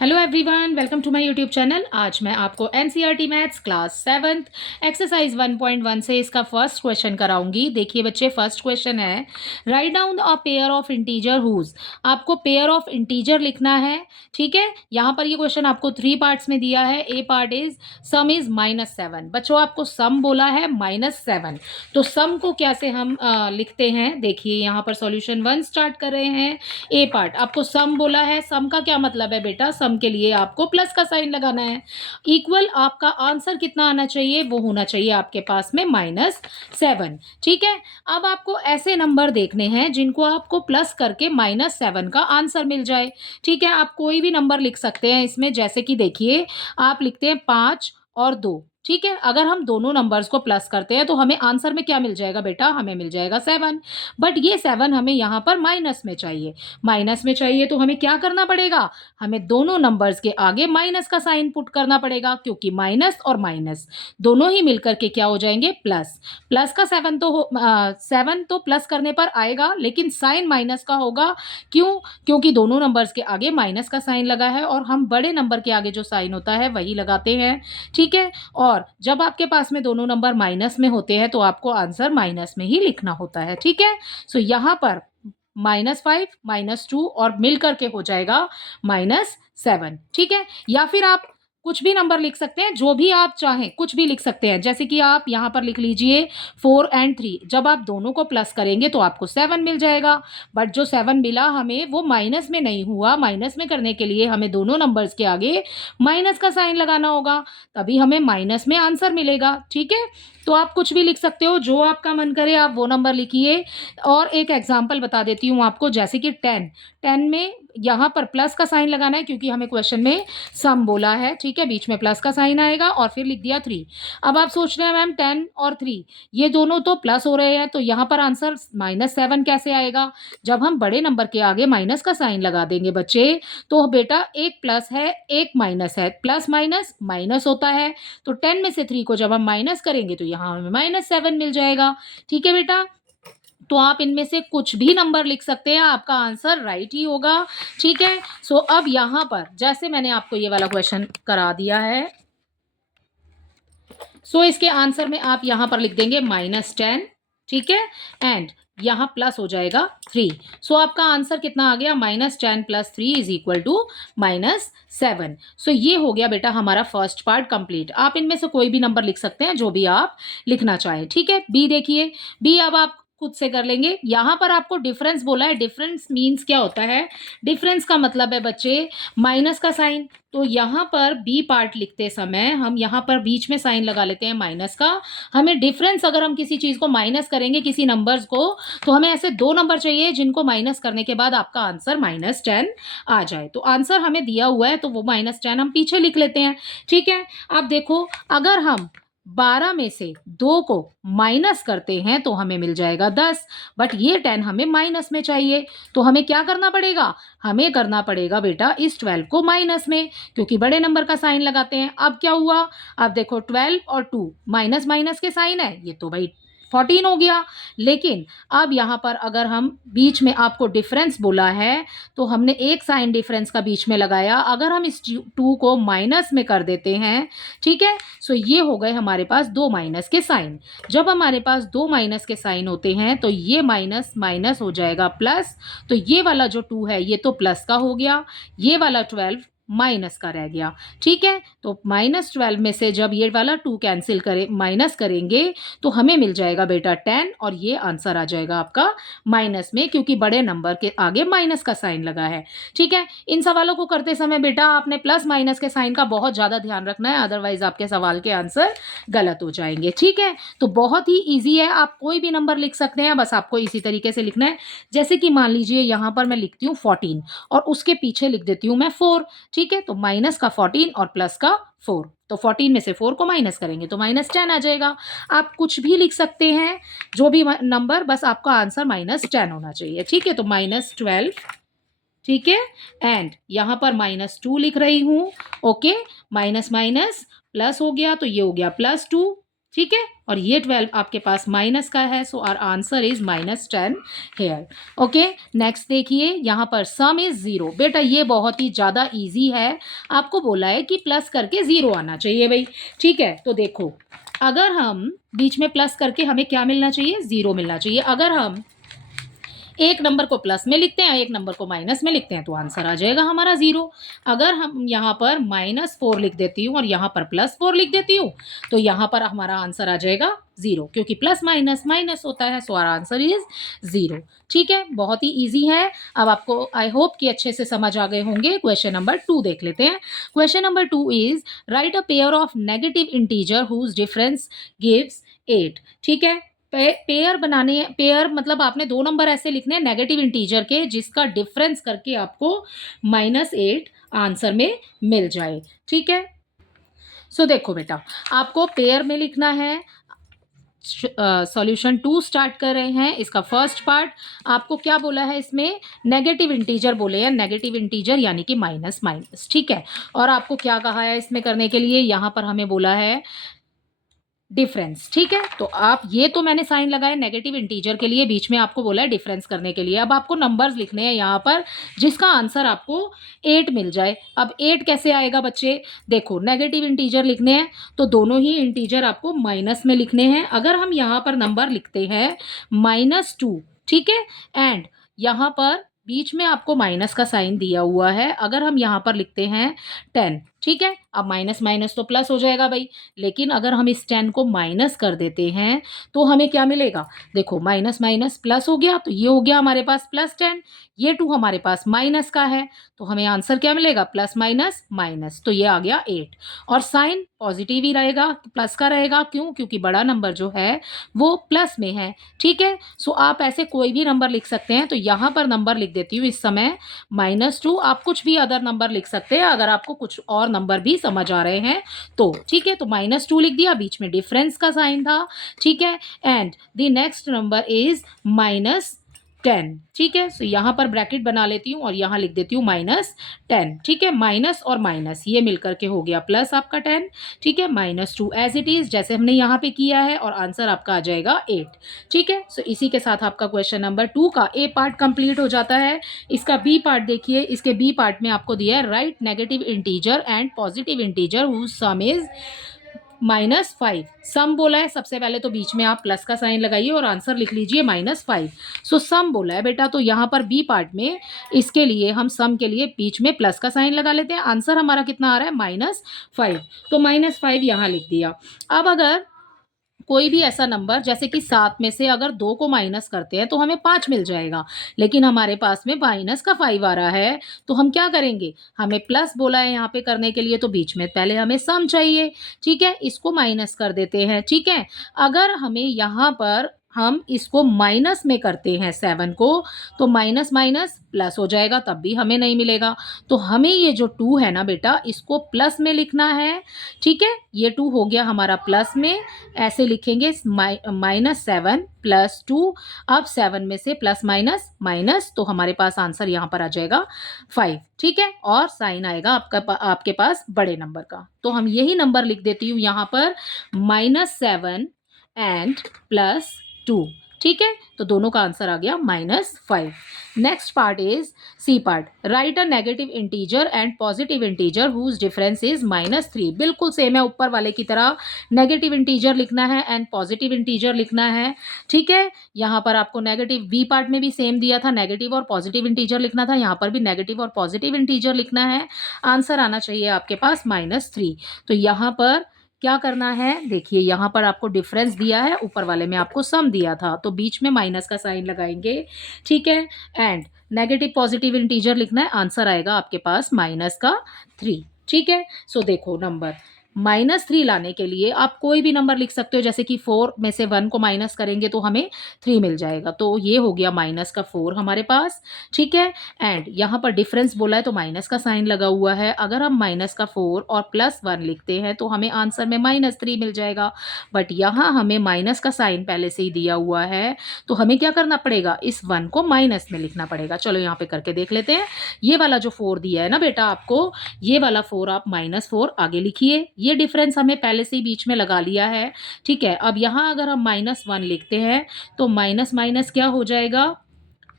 Hello everyone, welcome to my YouTube channel. आज मैं आपको NCERT maths class 7th exercise 1.1 से इसका फर्स्ट क्वेश्चन कराऊंगी। देखिए बच्चे, फर्स्ट क्वेश्चन है write down a pair of integer whose. आपको पेयर ऑफ इंटीजर लिखना है, ठीक है। यहाँ पर ये क्वेश्चन आपको 3 पार्ट्स में दिया है। ए पार्ट इज सम इज -7। बच्चों आपको सम बोला है -7, तो सम को कैसे हम लिखते हैं, देखिए यहाँ पर सॉल्यूशन 1 स्टार्ट कर रहे हैं। ए पार्ट आपको सम बोला है, सम का क्या मतलब है बेटा, सम के लिए आपको प्लस का साइन लगाना है। इक्वल आपका आंसर कितना आना चाहिए, वो होना चाहिए आपके पास में -7, ठीक है। अब आपको ऐसे नंबर देखने हैं जिनको आपको प्लस करके -7 का आंसर मिल जाए, ठीक है। आप कोई भी नंबर लिख सकते हैं इसमें, जैसे कि देखिए आप लिखते हैं 5 और 2, ठीक है। अगर हम दोनों नंबर्स को प्लस करते हैं तो हमें आंसर में क्या मिल जाएगा बेटा, हमें मिल जाएगा 7। बट ये 7 हमें यहाँ पर माइनस में चाहिए। माइनस में चाहिए तो हमें क्या करना पड़ेगा, हमें दोनों नंबर्स के आगे माइनस का साइन पुट करना पड़ेगा, क्योंकि माइनस और माइनस दोनों ही मिलकर के क्या हो जाएंगे, प्लस। प्लस का 7 तो 7 तो प्लस करने पर आएगा, लेकिन साइन माइनस का होगा। क्यों? क्योंकि दोनों नंबर्स के आगे माइनस का साइन लगा है और हम बड़े नंबर के आगे जो साइन होता है वही लगाते हैं, ठीक है। और जब आपके पास में दोनों नंबर माइनस में होते हैं तो आपको आंसर माइनस में ही लिखना होता है, ठीक है। सो यहाँ पर -5 -2 और मिलकर के हो जाएगा -7, ठीक है। या फिर आप कुछ भी नंबर लिख सकते हैं, जो भी आप चाहें कुछ भी लिख सकते हैं। जैसे कि आप यहाँ पर लिख लीजिए 4 और 3। जब आप दोनों को प्लस करेंगे तो आपको 7 मिल जाएगा। बट जो 7 मिला हमें वो माइनस में नहीं हुआ। माइनस में करने के लिए हमें दोनों नंबर्स के आगे माइनस का साइन लगाना होगा, तभी हमें माइनस में आंसर मिलेगा, ठीक है। तो आप कुछ भी लिख सकते हो, जो आपका मन करे आप वो नंबर लिखिए। और एक एग्जाम्पल बता देती हूँ आपको, जैसे कि 10 में यहाँ पर प्लस का साइन लगाना है, क्योंकि हमें क्वेश्चन में सम बोला है, ठीक है। बीच में प्लस का साइन आएगा और फिर लिख दिया 3। अब आप सोच रहे हैं मैम 10 और 3 ये दोनों तो प्लस हो रहे हैं, तो यहाँ पर आंसर -7 कैसे आएगा। जब हम बड़े नंबर के आगे माइनस का साइन लगा देंगे बच्चे, तो बेटा एक प्लस है एक माइनस है, प्लस माइनस माइनस होता है। तो 10 में से 3 को जब हम माइनस करेंगे तो यहाँ हमें -7 मिल जाएगा, ठीक है बेटा। तो आप इनमें से कुछ भी नंबर लिख सकते हैं, आपका आंसर राइट ही होगा, ठीक है। सो अब यहाँ पर जैसे मैंने आपको ये वाला क्वेश्चन करा दिया है, सो इसके आंसर में आप यहाँ पर लिख देंगे -10, ठीक है। एंड यहाँ प्लस हो जाएगा 3। सो आपका आंसर कितना आ गया, -10 + 3 = -7। सो ये हो गया बेटा हमारा फर्स्ट पार्ट कंप्लीट। आप इनमें से कोई भी नंबर लिख सकते हैं, जो भी आप लिखना चाहें, ठीक है। बी देखिए, बी अब आप खुद से कर लेंगे। यहाँ पर आपको डिफरेंस बोला है। डिफरेंस मीन्स क्या होता है, डिफरेंस का मतलब है बच्चे माइनस का साइन। तो यहाँ पर बी पार्ट लिखते समय हम यहाँ पर बीच में साइन लगा लेते हैं माइनस का। हमें डिफरेंस, अगर हम किसी चीज़ को माइनस करेंगे किसी नंबर्स को, तो हमें ऐसे 2 नंबर चाहिए जिनको माइनस करने के बाद आपका आंसर -10 आ जाए। तो आंसर हमें दिया हुआ है तो वो -10 हम पीछे लिख लेते हैं, ठीक है। अब देखो, अगर हम 12 में से 2 को माइनस करते हैं तो हमें मिल जाएगा 10। बट ये 10 हमें माइनस में चाहिए, तो हमें क्या करना पड़ेगा, हमें करना पड़ेगा बेटा इस 12 को माइनस में, क्योंकि बड़े नंबर का साइन लगाते हैं। अब क्या हुआ, अब देखो 12 और 2 माइनस माइनस के साइन है, ये तो भाई 14 हो गया। लेकिन अब यहाँ पर अगर हम बीच में आपको डिफरेंस बोला है, तो हमने एक साइन डिफरेंस का बीच में लगाया। अगर हम इस 2 को माइनस में कर देते हैं, ठीक है। सो ये हो गए हमारे पास 2 माइनस के साइन। जब हमारे पास 2 माइनस के साइन होते हैं तो ये माइनस माइनस हो जाएगा प्लस। तो ये वाला जो 2 है ये तो प्लस का हो गया, ये वाला 12 माइनस का रह गया, ठीक है। तो -12 में से जब ये वाला 2 कैंसिल करें, माइनस करेंगे, तो हमें मिल जाएगा बेटा 10 और ये आंसर आ जाएगा आपका माइनस में, क्योंकि बड़े नंबर के आगे माइनस का साइन लगा है, ठीक है। इन सवालों को करते समय बेटा आपने प्लस माइनस के साइन का बहुत ज़्यादा ध्यान रखना है, अदरवाइज आपके सवाल के आंसर गलत हो जाएंगे, ठीक है। तो बहुत ही ईजी है, आप कोई भी नंबर लिख सकते हैं, बस आपको इसी तरीके से लिखना है। जैसे कि मान लीजिए यहाँ पर मैं लिखती हूँ 14 और उसके पीछे लिख देती हूँ मैं 4, ठीक है। तो माइनस का 14 और प्लस का 4, तो 14 में से 4 को माइनस करेंगे तो -10 आ जाएगा। आप कुछ भी लिख सकते हैं, जो भी नंबर, बस आपका आंसर -10 होना चाहिए, ठीक है। तो -12, ठीक है। एंड यहाँ पर -2 लिख रही हूँ, ओके। माइनस माइनस प्लस हो गया तो ये हो गया +2, ठीक है, और ये 12 आपके पास माइनस का है, so our answer is -10 here. Okay, next देखिए, यहाँ पर सम इज 0। बेटा ये बहुत ही ज़्यादा इजी है, आपको बोला है कि प्लस करके 0 आना चाहिए भाई। ठीक है, तो देखो, अगर हम बीच में प्लस करके हमें क्या मिलना चाहिए, 0 मिलना चाहिए। अगर हम एक नंबर को प्लस में लिखते हैं, एक नंबर को माइनस में लिखते हैं, तो आंसर आ जाएगा हमारा 0। अगर हम यहाँ पर -4 लिख देती हूँ और यहाँ पर +4 लिख देती हूँ, तो यहाँ पर हमारा आंसर आ जाएगा 0, क्योंकि प्लस माइनस माइनस होता है, सो आवर आंसर इज 0। ठीक है, बहुत ही ईजी है। अब आपको आई होप कि अच्छे से समझ आ गए होंगे। क्वेश्चन नंबर 2 देख लेते हैं। Question number 2 is write a pair of negative integer whose difference gives 8। ठीक है, पेयर बनाने, पेयर मतलब आपने 2 नंबर ऐसे लिखने हैं नेगेटिव इंटीजर के जिसका डिफरेंस करके आपको -8 आंसर में मिल जाए। ठीक है, सो देखो बेटा, आपको पेयर में लिखना है। सॉल्यूशन 2 स्टार्ट कर रहे हैं। इसका फर्स्ट पार्ट आपको क्या बोला है, इसमें नेगेटिव इंटीजर बोले हैं, नेगेटिव इंटीजर यानी कि माइनस माइनस। ठीक है, और आपको क्या कहा है इसमें करने के लिए, यहाँ पर हमें बोला है डिफरेंस। ठीक है, तो आप ये तो मैंने साइन लगाया नेगेटिव इंटीजर के लिए, बीच में आपको बोला है डिफरेंस करने के लिए। अब आपको नंबर्स लिखने हैं यहाँ पर जिसका आंसर आपको 8 मिल जाए। अब 8 कैसे आएगा बच्चे, देखो नेगेटिव इंटीजर लिखने हैं तो दोनों ही इंटीजर आपको माइनस में लिखने हैं। अगर हम यहाँ पर नंबर लिखते हैं -2, ठीक है, एंड यहाँ पर बीच में आपको माइनस का साइन दिया हुआ है, अगर हम यहाँ पर लिखते हैं 10, ठीक है, अब माइनस माइनस तो प्लस हो जाएगा भाई, लेकिन अगर हम इस 10 को माइनस कर देते हैं तो हमें क्या मिलेगा, देखो माइनस माइनस प्लस हो गया, तो ये हो गया हमारे पास +10, ये 2 हमारे पास माइनस का है, तो हमें आंसर क्या मिलेगा, प्लस माइनस माइनस, तो ये आ गया 8। और साइन पॉजिटिव ही रहेगा, प्लस का रहेगा, क्यों, क्योंकि बड़ा नंबर जो है वो प्लस में है। ठीक है, सो आप ऐसे कोई भी नंबर लिख सकते हैं, तो यहाँ पर नंबर लिख देती हूँ इस समय -2। आप कुछ भी अदर नंबर लिख सकते हैं अगर आपको कुछ और नंबर भी समझ आ रहे हैं तो। ठीक है, तो -2 लिख दिया, बीच में डिफरेंस का साइन था। ठीक है, and the next number is -10। ठीक है, सो यहाँ पर ब्रैकेट बना लेती हूँ और यहाँ लिख देती हूँ -10। ठीक है, माइनस और माइनस ये मिलकर के हो गया प्लस आपका 10। ठीक है, -2 एज इट इज जैसे हमने यहाँ पे किया है, और आंसर आपका आ जाएगा 8। ठीक है, सो इसी के साथ आपका क्वेश्चन नंबर 2 का ए पार्ट कंप्लीट हो जाता है। इसका बी पार्ट देखिए, इसके बी पार्ट में आपको दिया है write negative integer and positive integer whose sum is -5। Sum बोला है, सबसे पहले तो बीच में आप प्लस का साइन लगाइए और आंसर लिख लीजिए -5। सो सम बोला है बेटा, तो यहाँ पर बी पार्ट में इसके लिए हम सम के लिए बीच में प्लस का साइन लगा लेते हैं। आंसर हमारा कितना आ रहा है, -5, तो -5 यहाँ लिख दिया। अब अगर कोई भी ऐसा नंबर जैसे कि 7 में से अगर 2 को माइनस करते हैं तो हमें 5 मिल जाएगा, लेकिन हमारे पास में माइनस का 5 आ रहा है, तो हम क्या करेंगे, हमें प्लस बोला है यहाँ पे करने के लिए, तो बीच में पहले हमें सम चाहिए। ठीक है, इसको माइनस कर देते हैं। ठीक है, अगर हमें यहाँ पर हम इसको माइनस में करते हैं 7 को, तो माइनस माइनस प्लस हो जाएगा, तब भी हमें नहीं मिलेगा। तो हमें ये जो 2 है ना बेटा, इसको प्लस में लिखना है। ठीक है, ये 2 हो गया हमारा प्लस में, ऐसे लिखेंगे -7 + 2। अब 7 में से प्लस माइनस माइनस, तो हमारे पास आंसर यहाँ पर आ जाएगा 5। ठीक है, और साइन आएगा आपके पास बड़े नंबर का, तो हम यही नंबर लिख देती हूँ यहाँ पर -7 एंड +2। ठीक है, तो दोनों का आंसर आ गया -5। Next part is C part, write a negative integer and positive integer whose difference is -3। बिल्कुल सेम है ऊपर वाले की तरह, नेगेटिव इंटीजर लिखना है एंड पॉजिटिव इंटीजर लिखना है। ठीक है, यहाँ पर आपको नेगेटिव बी पार्ट में भी सेम दिया था, नेगेटिव और पॉजिटिव इंटीजर लिखना था, यहाँ पर भी नेगेटिव और पॉजिटिव इंटीजर लिखना है। आंसर आना चाहिए आपके पास -3। तो यहाँ पर क्या करना है, देखिए यहाँ पर आपको डिफरेंस दिया है, ऊपर वाले में आपको सम दिया था, तो बीच में माइनस का साइन लगाएंगे। ठीक है, एंड नेगेटिव पॉजिटिव इंटीजर लिखना है, आंसर आएगा आपके पास -3। ठीक है, सो देखो नंबर -3 लाने के लिए आप कोई भी नंबर लिख सकते हो, जैसे कि 4 में से 1 को माइनस करेंगे तो हमें 3 मिल जाएगा, तो ये हो गया -4 हमारे पास। ठीक है, एंड यहाँ पर डिफरेंस बोला है तो माइनस का साइन लगा हुआ है, अगर हम -4 और +1 लिखते हैं तो हमें आंसर में -3 मिल जाएगा, बट यहाँ हमें माइनस का साइन पहले से ही दिया हुआ है, तो हमें क्या करना पड़ेगा, इस 1 को माइनस में लिखना पड़ेगा। चलो यहाँ पे करके देख लेते हैं। ये वाला जो 4 दिया है ना बेटा आपको, ये वाला 4 आप -4 आगे लिखिए, ये डिफरेंस हमें पहले से ही बीच में लगा लिया है, ठीक है। अब यहाँ अगर हम -1 लिखते हैं तो माइनस माइनस क्या हो जाएगा,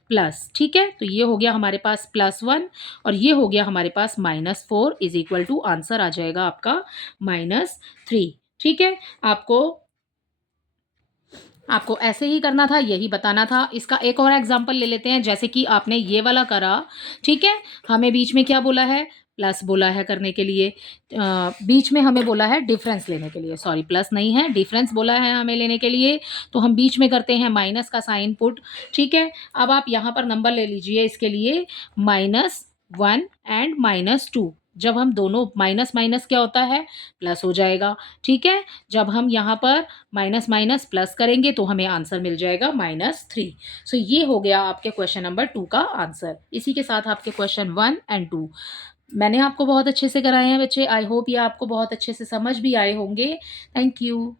प्लस, ठीक है। तो ये हो गया हमारे पास +1 और ये हो गया हमारे पास -4 इज इक्वल टू आंसर आ जाएगा आपका -3, ठीक है। आपको आपको ऐसे ही करना था, यही बताना था। इसका एक और एग्जांपल ले लेते हैं, जैसे कि आपने ये वाला करा, ठीक है। हमें बीच में क्या बोला है, प्लस बोला है करने के लिए। बीच में हमें बोला है डिफरेंस लेने के लिए, सॉरी प्लस नहीं है, डिफरेंस बोला है हमें लेने के लिए। तो हम बीच में करते हैं माइनस का साइन पुट, ठीक है। अब आप यहाँ पर नंबर ले लीजिए इसके लिए, -1 एंड -2। जब हम दोनों माइनस माइनस क्या होता है, प्लस हो जाएगा, ठीक है। जब हम यहाँ पर माइनस माइनस प्लस करेंगे तो हमें आंसर मिल जाएगा -3। सो ये हो गया आपके क्वेश्चन नंबर 2 का आंसर। इसी के साथ आपके क्वेश्चन 1 एंड 2 मैंने आपको बहुत अच्छे से कराए हैं बच्चे। आई होप ये आपको बहुत अच्छे से समझ भी आए होंगे। Thank you.